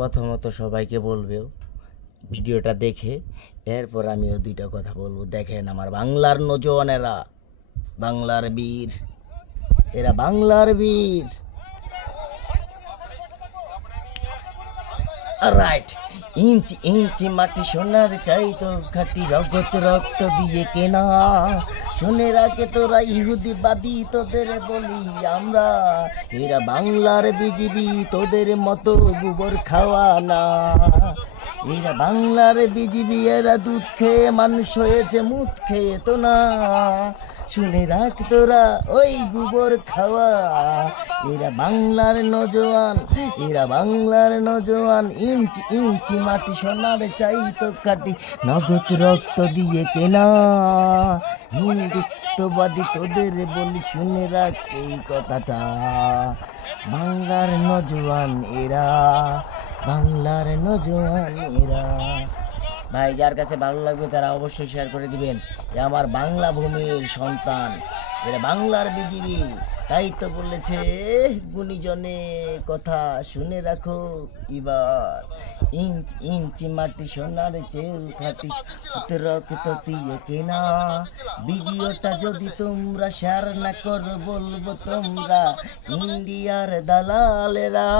প্রথমত সবাইকে বলবে ভিডিওটা দেখে এরপর আমিও দুইটা কথা বলবো। দেখেন আমার বাংলার নৌজওয়ানেরা, বাংলার বীর, এরা বাংলার বীর। রাইট, ইঞ্চি ইঞ্চি মাটি সোনার চাই তো খাটি রগত রক্ত দিয়ে কেনা। শুনে রাখে তোরা ইহুদিবাদী, তোদের বলি আমরা, এরা বাংলার বিজিবি, তোদের মতো গোবর খাওয়া না। এরা বাংলার বিজিবি, এরা দুধ খেয়ে মানুষ হয়েছে, মুখ খেয়ে তো না। শুনে রাখ তোরা ওই গোবর খাওয়া। এরা বাংলার নজওয়ান, এরা বাংলার নজওয়ান, ইঞ্চি ইঞ্চি মাটি সোনার চাই তো কাটি নগদ রক্ত দিয়ে কেনা। হিন্দুত্ববাদী তোদের বলি, শুনে রাখ এই কথাটা, বাংলার নজওয়ান এরা, বাংলার নজওয়ান এরা। ভাই, যার কাছে ভালো লাগবে তারা অবশ্যই শেয়ার করে দিবেন। এ আমার বাংলা ভূমির সন্তান, এরা বাংলার বিজিবি। তাই তো বলেছে গুণীজনে কথা, শুনে রাখো এবার, ইঞ্চ ইঞ্চি মাটি সোনার চেউ খাটি রক্ত দিয়ে কেনা। ভিডিওটা যদি তোমরা শেয়ার না করো, বলবো তোমরা ইন্ডিয়ার দালালেরা।